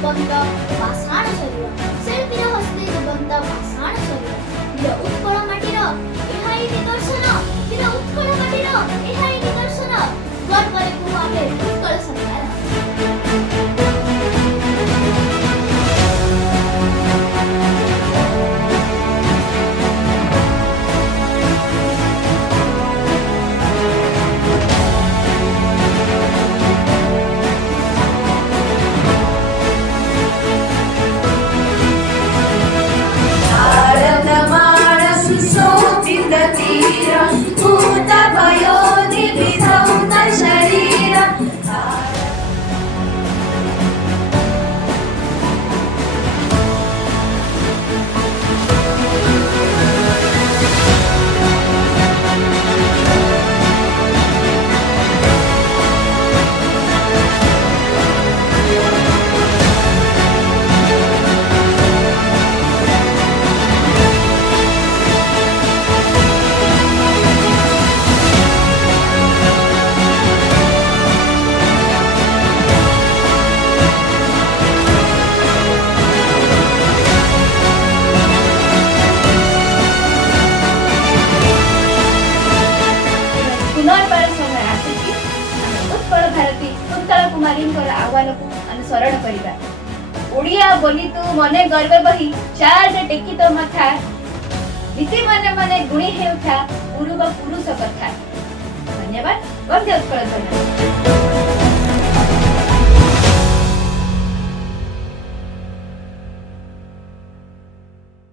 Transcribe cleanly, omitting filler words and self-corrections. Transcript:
जीवंत पाषाण शरीर शिल्पीर हस्ते जीवंत पाषाण शरीर वीर उत्कल माटीर एहाई निदर्शन वीर उत्कल माटीर एहाई निदर्शन गर्वरे को आमे उत्कल सरकार आह्वान को अनुसरण करिबा। ओडिया बोली तू मने गर्व बही चार टेकी तो मथा नीति मने मने गुणी हेउथा पूर्व पुरुष कथा। धन्यवाद। वंदे उत्कल धन्यवाद।